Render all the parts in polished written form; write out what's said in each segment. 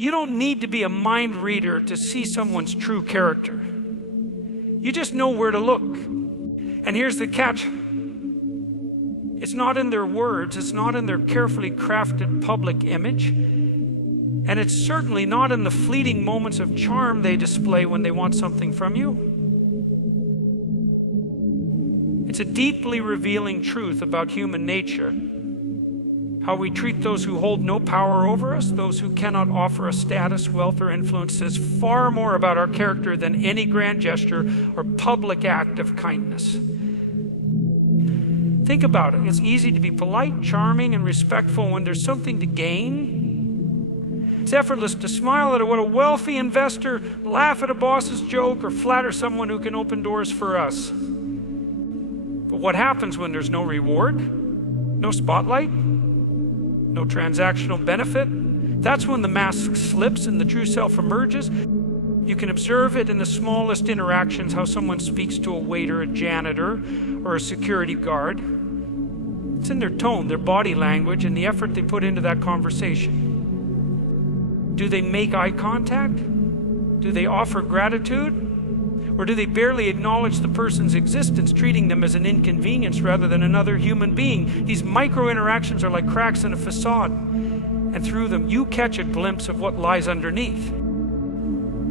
You don't need to be a mind reader to see someone's true character. You just know where to look. And here's the catch. It's not in their words, it's not in their carefully crafted public image, and it's certainly not in the fleeting moments of charm they display when they want something from you. It's a deeply revealing truth about human nature. How we treat those who hold no power over us, those who cannot offer us status, wealth, or influence, says far more about our character than any grand gesture or public act of kindness. Think about it. It's easy to be polite, charming, and respectful when there's something to gain. It's effortless to smile at a wealthy investor, laugh at a boss's joke, or flatter someone who can open doors for us. But what happens when there's no reward, no spotlight, no transactional benefit? That's when the mask slips and the true self emerges. You can observe it in the smallest interactions, how someone speaks to a waiter, a janitor, or a security guard. It's in their tone, their body language, and the effort they put into that conversation. Do they make eye contact? Do they offer gratitude? Or do they barely acknowledge the person's existence, treating them as an inconvenience rather than another human being? These micro interactions are like cracks in a facade, and through them you catch a glimpse of what lies underneath.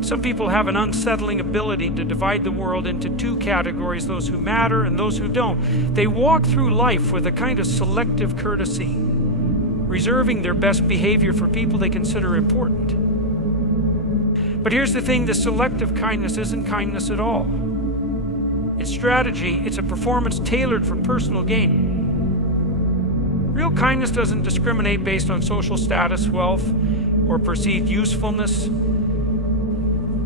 Some people have an unsettling ability to divide the world into two categories, those who matter and those who don't. They walk through life with a kind of selective courtesy, reserving their best behavior for people they consider important. But here's the thing, the selective kindness isn't kindness at all. It's strategy, it's a performance tailored for personal gain. Real kindness doesn't discriminate based on social status, wealth, or perceived usefulness.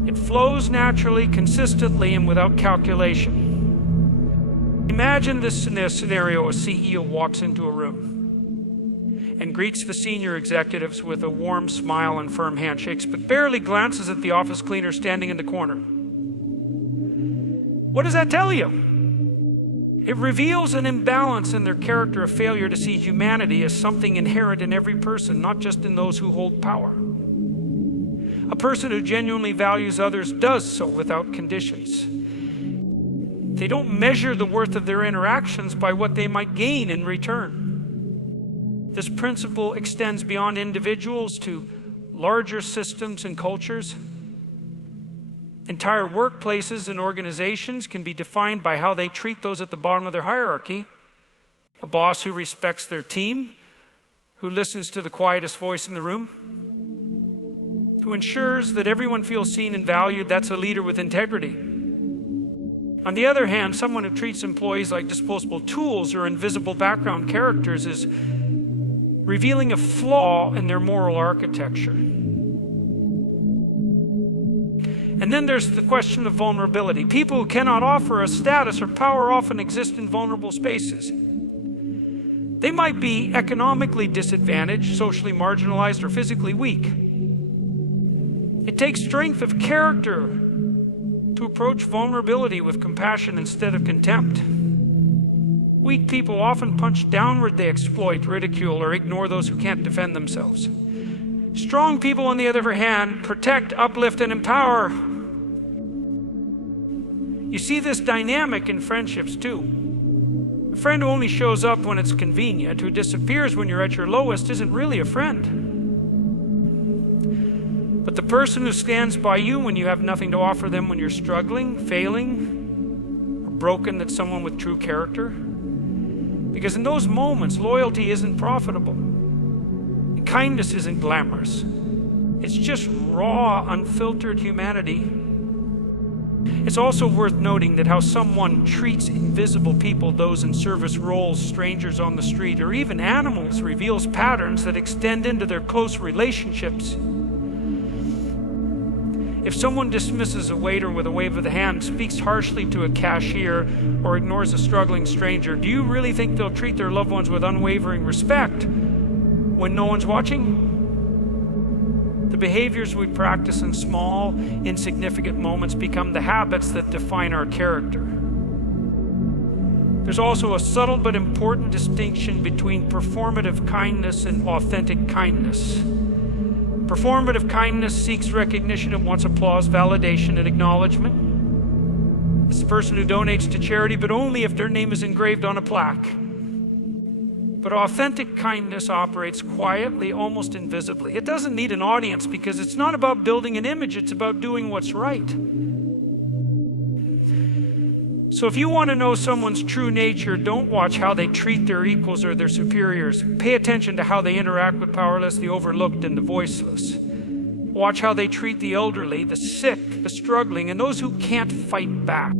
It flows naturally, consistently, and without calculation. Imagine this scenario: a CEO walks into a room and greets the senior executives with a warm smile and firm handshakes, but barely glances at the office cleaner standing in the corner. What does that tell you? It reveals an imbalance in their character, a failure to see humanity as something inherent in every person, not just in those who hold power. A person who genuinely values others does so without conditions. They don't measure the worth of their interactions by what they might gain in return. This principle extends beyond individuals to larger systems and cultures. Entire workplaces and organizations can be defined by how they treat those at the bottom of their hierarchy. A boss who respects their team, who listens to the quietest voice in the room, who ensures that everyone feels seen and valued, that's a leader with integrity. On the other hand, someone who treats employees like disposable tools or invisible background characters is revealing a flaw in their moral architecture. And then there's the question of vulnerability. People who cannot offer a status or power often exist in vulnerable spaces. They might be economically disadvantaged, socially marginalized, or physically weak. It takes strength of character to approach vulnerability with compassion instead of contempt. Weak people often punch downward. They exploit, ridicule, or ignore those who can't defend themselves. Strong people, on the other hand, protect, uplift, and empower. You see this dynamic in friendships too. A friend who only shows up when it's convenient, who disappears when you're at your lowest, isn't really a friend. But the person who stands by you when you have nothing to offer them, when you're struggling, failing, or broken, that's someone with true character. Because in those moments, loyalty isn't profitable. And kindness isn't glamorous. It's just raw, unfiltered humanity. It's also worth noting that how someone treats invisible people, those in service roles, strangers on the street, or even animals, reveals patterns that extend into their close relationships. If someone dismisses a waiter with a wave of the hand, speaks harshly to a cashier, or ignores a struggling stranger, do you really think they'll treat their loved ones with unwavering respect when no one's watching? The behaviors we practice in small, insignificant moments become the habits that define our character. There's also a subtle but important distinction between performative kindness and authentic kindness. Performative kindness seeks recognition. It wants applause, validation, and acknowledgement. It's the person who donates to charity, but only if their name is engraved on a plaque. But authentic kindness operates quietly, almost invisibly. It doesn't need an audience because it's not about building an image, it's about doing what's right. So if you want to know someone's true nature, don't watch how they treat their equals or their superiors. Pay attention to how they interact with powerless, the overlooked, and the voiceless. Watch how they treat the elderly, the sick, the struggling, and those who can't fight back.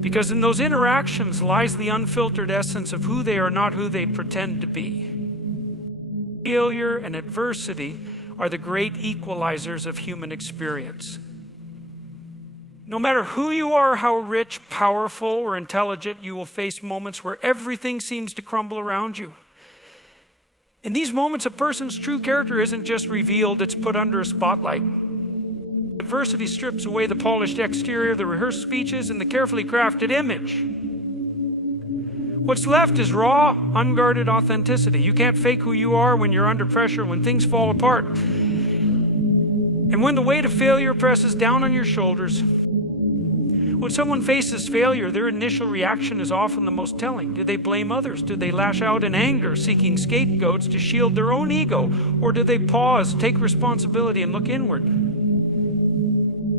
Because in those interactions lies the unfiltered essence of who they are, not who they pretend to be. Failure and adversity are the great equalizers of human experience. No matter who you are, how rich, powerful, or intelligent, you will face moments where everything seems to crumble around you. In these moments, a person's true character isn't just revealed, it's put under a spotlight. Adversity strips away the polished exterior, the rehearsed speeches, and the carefully crafted image. What's left is raw, unguarded authenticity. You can't fake who you are when you're under pressure, when things fall apart. And when the weight of failure presses down on your shoulders. When someone faces failure, their initial reaction is often the most telling. Do they blame others? Do they lash out in anger, seeking scapegoats to shield their own ego? Or do they pause, take responsibility, and look inward?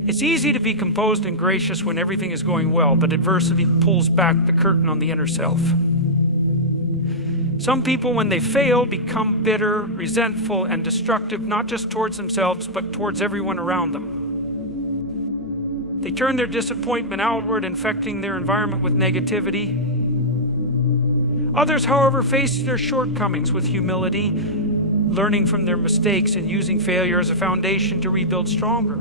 It's easy to be composed and gracious when everything is going well, but adversity pulls back the curtain on the inner self. Some people, when they fail, become bitter, resentful, and destructive, not just towards themselves, but towards everyone around them. They turn their disappointment outward, infecting their environment with negativity. Others, however, face their shortcomings with humility, learning from their mistakes and using failure as a foundation to rebuild stronger.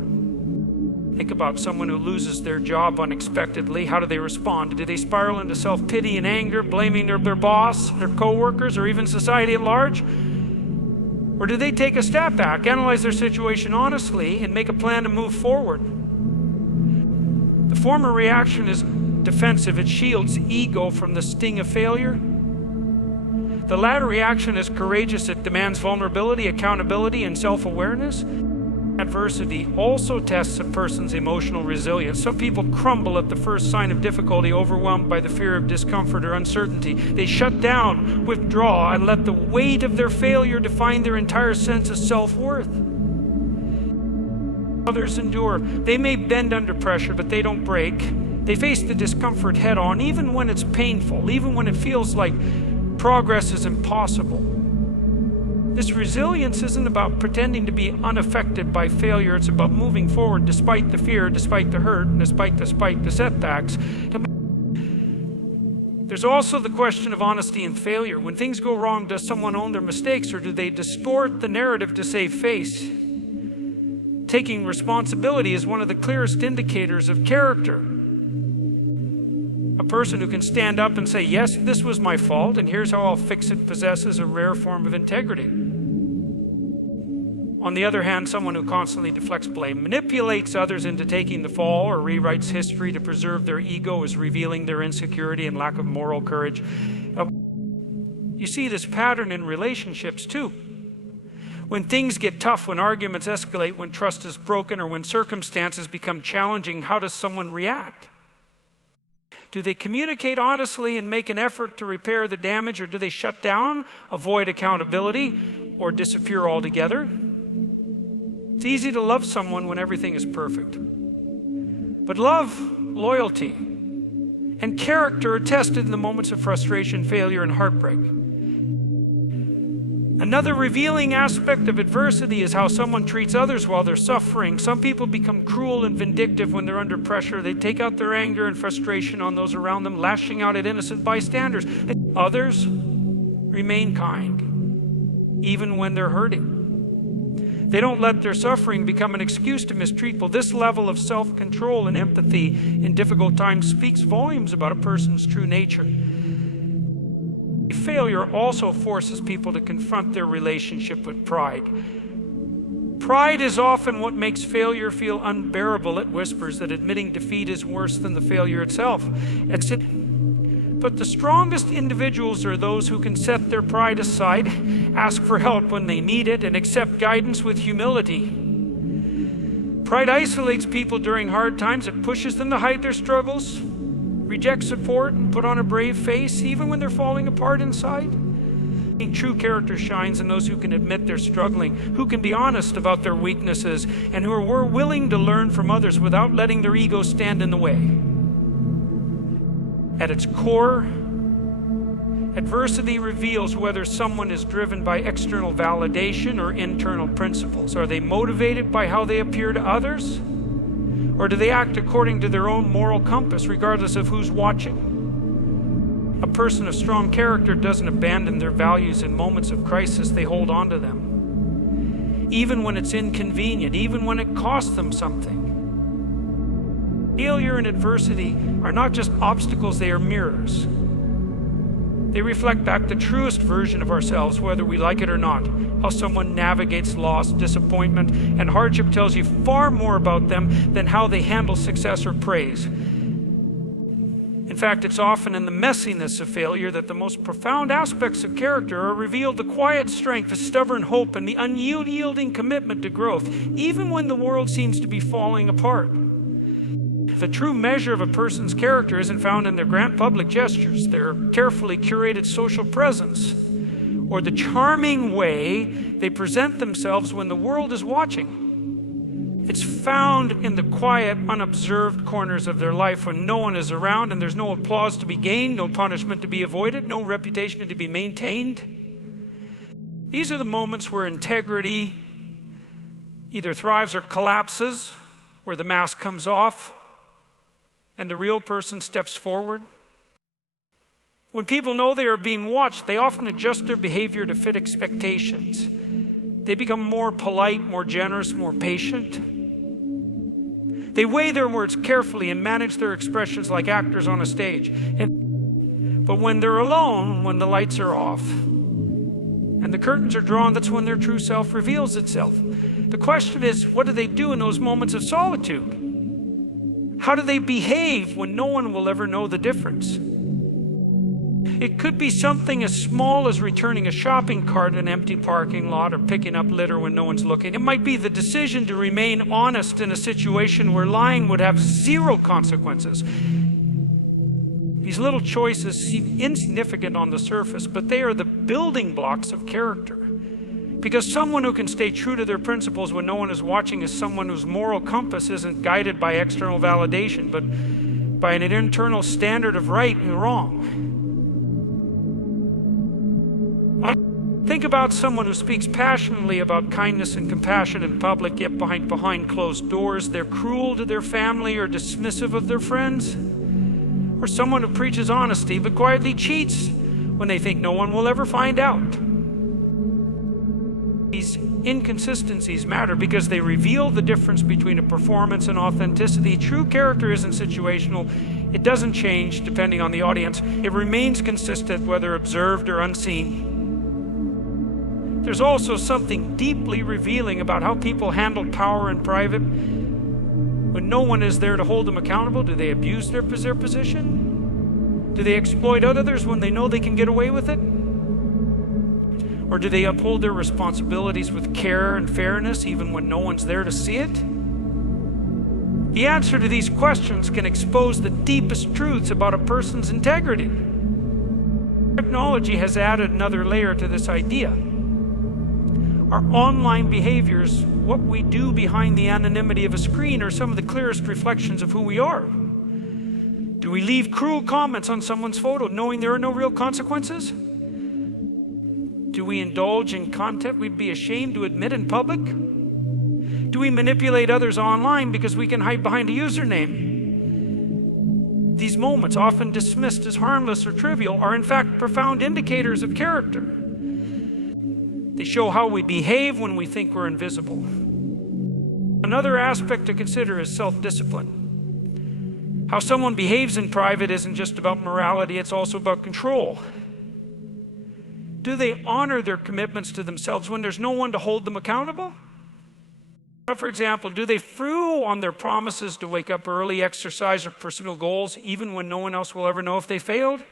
Think about someone who loses their job unexpectedly. How do they respond? Do they spiral into self-pity and anger, blaming their boss, their co-workers, or even society at large? Or do they take a step back, analyze their situation honestly, and make a plan to move forward? The former reaction is defensive. It shields ego from the sting of failure. The latter reaction is courageous. It demands vulnerability, accountability, and self-awareness. Adversity also tests a person's emotional resilience. Some people crumble at the first sign of difficulty, overwhelmed by the fear of discomfort or uncertainty. They shut down, withdraw, and let the weight of their failure define their entire sense of self-worth. Others endure. They may bend under pressure, but they don't break. They face the discomfort head-on, even when it's painful, even when it feels like progress is impossible. This resilience isn't about pretending to be unaffected by failure. It's about moving forward despite the fear, despite the hurt, and despite the setbacks. There's also the question of honesty and failure. When things go wrong, does someone own their mistakes, or do they distort the narrative to save face? Taking responsibility is one of the clearest indicators of character. A person who can stand up and say, yes, this was my fault, and here's how I'll fix it, possesses a rare form of integrity. On the other hand, someone who constantly deflects blame, manipulates others into taking the fall, or rewrites history to preserve their ego, is revealing their insecurity and lack of moral courage. You see this pattern in relationships too. When things get tough, when arguments escalate, when trust is broken, or when circumstances become challenging, how does someone react? Do they communicate honestly and make an effort to repair the damage, or do they shut down, avoid accountability, or disappear altogether? It's easy to love someone when everything is perfect. But love, loyalty, and character are tested in the moments of frustration, failure, and heartbreak. Another revealing aspect of adversity is how someone treats others while they're suffering. Some people become cruel and vindictive when they're under pressure. They take out their anger and frustration on those around them, lashing out at innocent bystanders. Others remain kind, even when they're hurting. They don't let their suffering become an excuse to mistreat people. This level of self-control and empathy in difficult times speaks volumes about a person's true nature. Failure also forces people to confront their relationship with pride. Pride is often what makes failure feel unbearable. It whispers that admitting defeat is worse than the failure itself. But But the strongest individuals are those who can set their pride aside, ask for help when they need it, and accept guidance with humility. Pride isolates people during hard times. It pushes them to hide their struggles, reject support, and put on a brave face, even when they're falling apart inside. True character shines in those who can admit they're struggling, who can be honest about their weaknesses, and who are willing to learn from others without letting their ego stand in the way. At its core, adversity reveals whether someone is driven by external validation or internal principles. Are they motivated by how they appear to others? Or do they act according to their own moral compass, regardless of who's watching? A person of strong character doesn't abandon their values in moments of crisis. They hold on to them, even when it's inconvenient, even when it costs them something. Failure and adversity are not just obstacles, they are mirrors. They reflect back the truest version of ourselves, whether we like it or not. How someone navigates loss, disappointment, and hardship tells you far more about them than how they handle success or praise. In fact, it's often in the messiness of failure that the most profound aspects of character are revealed: the quiet strength, the stubborn hope, and the unyielding commitment to growth, even when the world seems to be falling apart. The true measure of a person's character isn't found in their grand public gestures, their carefully curated social presence, or the charming way they present themselves when the world is watching. It's found in the quiet, unobserved corners of their life when no one is around and there's no applause to be gained, no punishment to be avoided, no reputation to be maintained. These are the moments where integrity either thrives or collapses, where the mask comes off and the real person steps forward. When people know they are being watched, they often adjust their behavior to fit expectations. They become more polite, more generous, more patient. They weigh their words carefully and manage their expressions like actors on a stage. But when they're alone, when the lights are off and the curtains are drawn, that's when their true self reveals itself. The question is, what do they do in those moments of solitude? How do they behave when no one will ever know the difference? It could be something as small as returning a shopping cart in an empty parking lot or picking up litter when no one's looking. It might be the decision to remain honest in a situation where lying would have zero consequences. These little choices seem insignificant on the surface, but they are the building blocks of character. Because someone who can stay true to their principles when no one is watching is someone whose moral compass isn't guided by external validation, but by an internal standard of right and wrong. Think about someone who speaks passionately about kindness and compassion in public, yet behind closed doors, they're cruel to their family or dismissive of their friends. Or someone who preaches honesty but quietly cheats when they think no one will ever find out. These inconsistencies matter because they reveal the difference between a performance and authenticity. True character isn't situational. It doesn't change depending on the audience. It remains consistent whether observed or unseen. There's also something deeply revealing about how people handle power in private. When no one is there to hold them accountable, do they abuse their position? Do they exploit others when they know they can get away with it? Or do they uphold their responsibilities with care and fairness even when no one's there to see it? The answer to these questions can expose the deepest truths about a person's integrity. Technology has added another layer to this idea. Our online behaviors, what we do behind the anonymity of a screen, are some of the clearest reflections of who we are. Do we leave cruel comments on someone's photo knowing there are no real consequences? Do we indulge in content we'd be ashamed to admit in public? Do we manipulate others online because we can hide behind a username? These moments, often dismissed as harmless or trivial, are in fact profound indicators of character. They show how we behave when we think we're invisible. Another aspect to consider is self-discipline. How someone behaves in private isn't just about morality, it's also about control. Do they honor their commitments to themselves when there's no one to hold them accountable? For example, do they follow on their promises to wake up early, exercise, or pursue goals, even when no one else will ever know if they failed?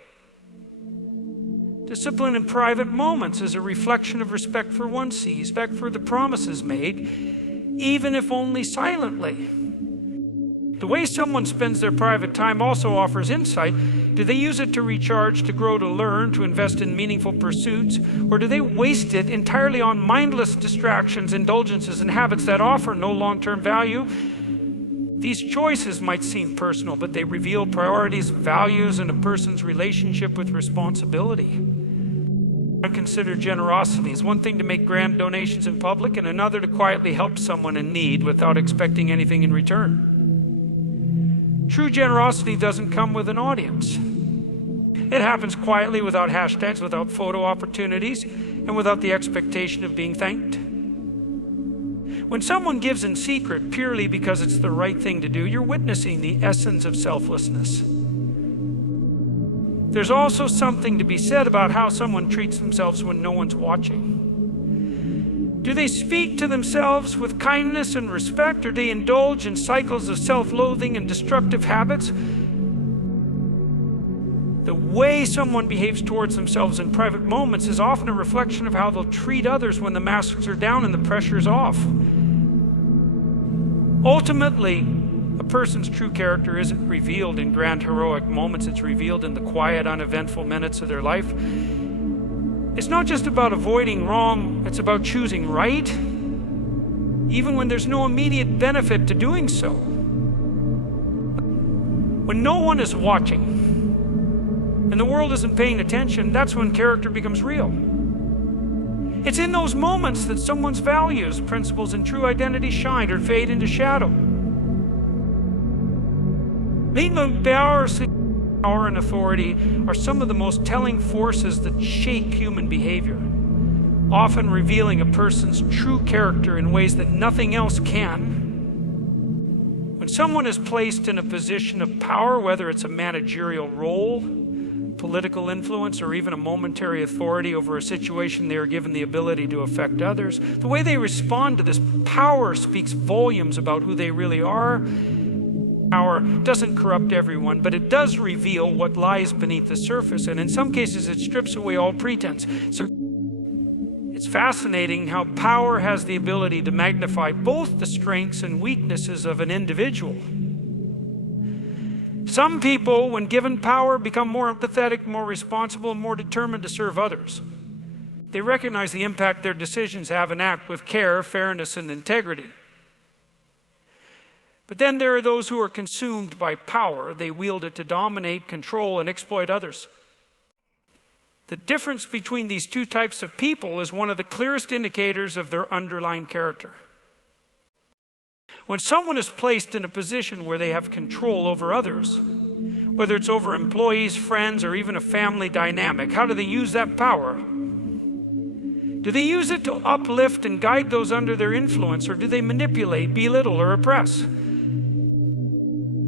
Discipline in private moments is a reflection of respect for one's respect for the promises made, even if only silently. The way someone spends their private time also offers insight. Do they use it to recharge, to grow, to learn, to invest in meaningful pursuits? Or do they waste it entirely on mindless distractions, indulgences, and habits that offer no long-term value? These choices might seem personal, but they reveal priorities, values, and a person's relationship with responsibility. I consider generosity is one thing to make grand donations in public, and another to quietly help someone in need without expecting anything in return. True generosity doesn't come with an audience. It happens quietly, without hashtags, without photo opportunities, and without the expectation of being thanked. When someone gives in secret purely because it's the right thing to do, you're witnessing the essence of selflessness. There's also something to be said about how someone treats themselves when no one's watching. Do they speak to themselves with kindness and respect, or do they indulge in cycles of self-loathing and destructive habits? The way someone behaves towards themselves in private moments is often a reflection of how they'll treat others when the masks are down and the pressure's off. Ultimately, a person's true character isn't revealed in grand heroic moments. It's revealed in the quiet, uneventful minutes of their life. It's not just about avoiding wrong, it's about choosing right, even when there's no immediate benefit to doing so. When no one is watching and the world isn't paying attention, that's when character becomes real. It's in those moments that someone's values, principles, and true identity shine or fade into shadow. Power and authority are some of the most telling forces that shape human behavior, often revealing a person's true character in ways that nothing else can. When someone is placed in a position of power, whether it's a managerial role, political influence, or even a momentary authority over a situation, they are given the ability to affect others. The way they respond to this power speaks volumes about who they really are. Power doesn't corrupt everyone, but it does reveal what lies beneath the surface, and in some cases it strips away all pretense. So it's fascinating how power has the ability to magnify both the strengths and weaknesses of an individual. Some people, when given power, become more empathetic, more responsible, and more determined to serve others. They recognize the impact their decisions have and act with care, fairness, and integrity. But then there are those who are consumed by power. They wield it to dominate, control, and exploit others. The difference between these two types of people is one of the clearest indicators of their underlying character. When someone is placed in a position where they have control over others, whether it's over employees, friends, or even a family dynamic, how do they use that power? Do they use it to uplift and guide those under their influence, or do they manipulate, belittle, or oppress?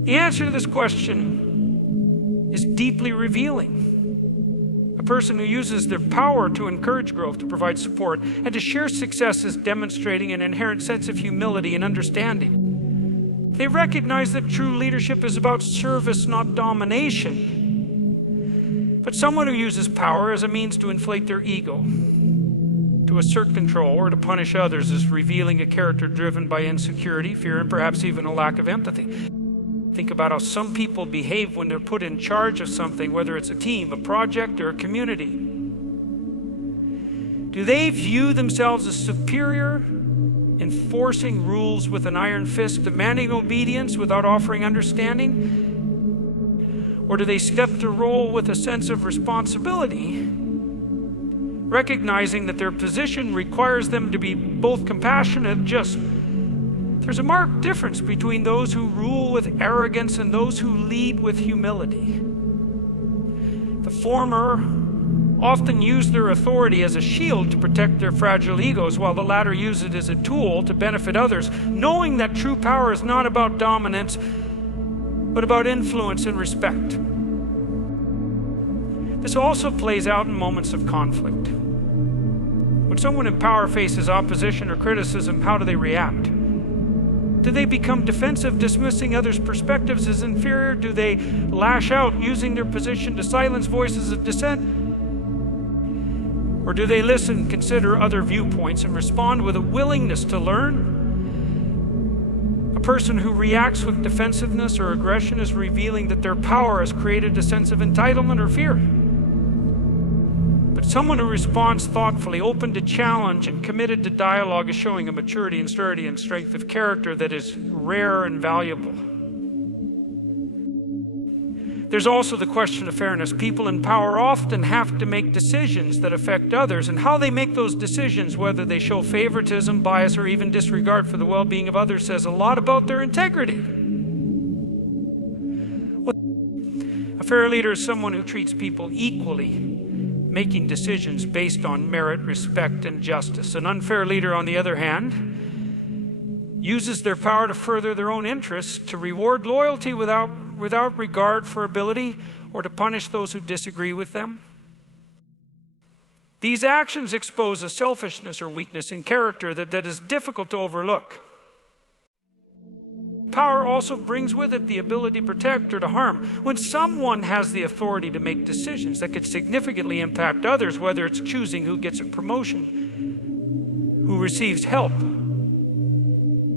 The answer to this question is deeply revealing. A person who uses their power to encourage growth, to provide support, and to share successes, demonstrating an inherent sense of humility and understanding. They recognize that true leadership is about service, not domination. But someone who uses power as a means to inflate their ego, to assert control, or to punish others is revealing a character driven by insecurity, fear, and perhaps even a lack of empathy. Think about how some people behave when they're put in charge of something, whether it's a team, a project, or a community. Do they view themselves as superior, enforcing rules with an iron fist, demanding obedience without offering understanding? Or do they step to role with a sense of responsibility, recognizing that their position requires them to be both compassionate and just? There's a marked difference between those who rule with arrogance and those who lead with humility. The former often use their authority as a shield to protect their fragile egos, while the latter use it as a tool to benefit others, knowing that true power is not about dominance, but about influence and respect. This also plays out in moments of conflict. When someone in power faces opposition or criticism, how do they react? Do they become defensive, dismissing others' perspectives as inferior? Do they lash out, using their position to silence voices of dissent? Or do they listen, consider other viewpoints, and respond with a willingness to learn? A person who reacts with defensiveness or aggression is revealing that their power has created a sense of entitlement or fear. But someone who responds thoughtfully, open to challenge, and committed to dialogue is showing a maturity and sturdy and strength of character that is rare and valuable. There's also the question of fairness. People in power often have to make decisions that affect others, and how they make those decisions, whether they show favoritism, bias, or even disregard for the well-being of others, says a lot about their integrity. A fair leader is someone who treats people equally, making decisions based on merit, respect, and justice. An unfair leader, on the other hand, uses their power to further their own interests, to reward loyalty without regard for ability, or to punish those who disagree with them. These actions expose a selfishness or weakness in character that is difficult to overlook. Power also brings with it the ability to protect or to harm. When someone has the authority to make decisions that could significantly impact others, whether it's choosing who gets a promotion, who receives help,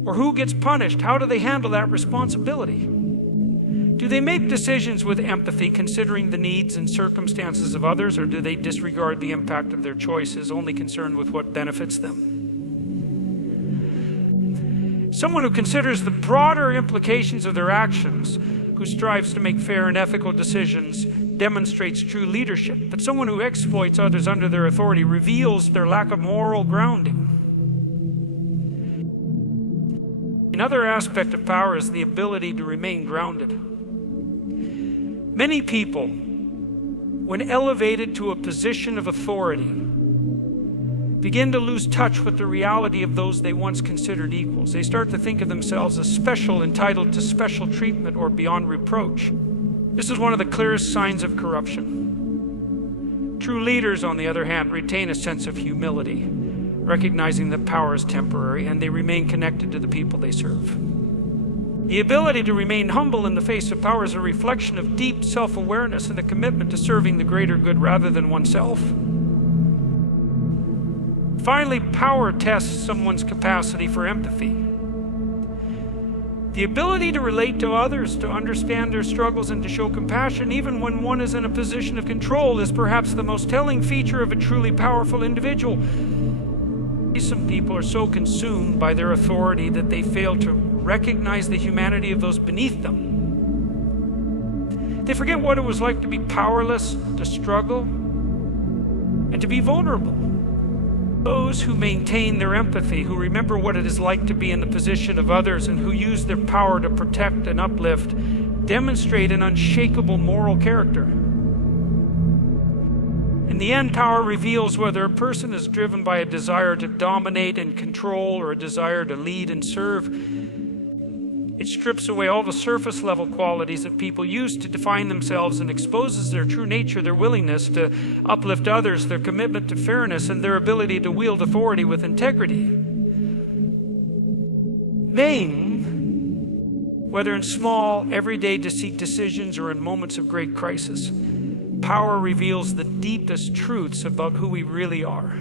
or who gets punished, how do they handle that responsibility? Do they make decisions with empathy, considering the needs and circumstances of others, or do they disregard the impact of their choices, only concerned with what benefits them? Someone who considers the broader implications of their actions, who strives to make fair and ethical decisions, demonstrates true leadership. But someone who exploits others under their authority reveals their lack of moral grounding. Another aspect of power is the ability to remain grounded. Many people, when elevated to a position of authority, begin to lose touch with the reality of those they once considered equals. They start to think of themselves as special, entitled to special treatment, or beyond reproach. This is one of the clearest signs of corruption. True leaders, on the other hand, retain a sense of humility, recognizing that power is temporary, and they remain connected to the people they serve. The ability to remain humble in the face of power is a reflection of deep self-awareness and a commitment to serving the greater good rather than oneself. Finally, power tests someone's capacity for empathy. The ability to relate to others, to understand their struggles, and to show compassion even when one is in a position of control is perhaps the most telling feature of a truly powerful individual. Some people are so consumed by their authority that they fail to recognize the humanity of those beneath them. They forget what it was like to be powerless, to struggle, and to be vulnerable. Those who maintain their empathy, who remember what it is like to be in the position of others, and who use their power to protect and uplift, demonstrate an unshakable moral character. In the end, power reveals whether a person is driven by a desire to dominate and control, or a desire to lead and serve. It strips away all the surface level qualities that people use to define themselves and exposes their true nature, their willingness to uplift others, their commitment to fairness, and their ability to wield authority with integrity. Whether in small, everyday decisions or in moments of great crisis, power reveals the deepest truths about who we really are.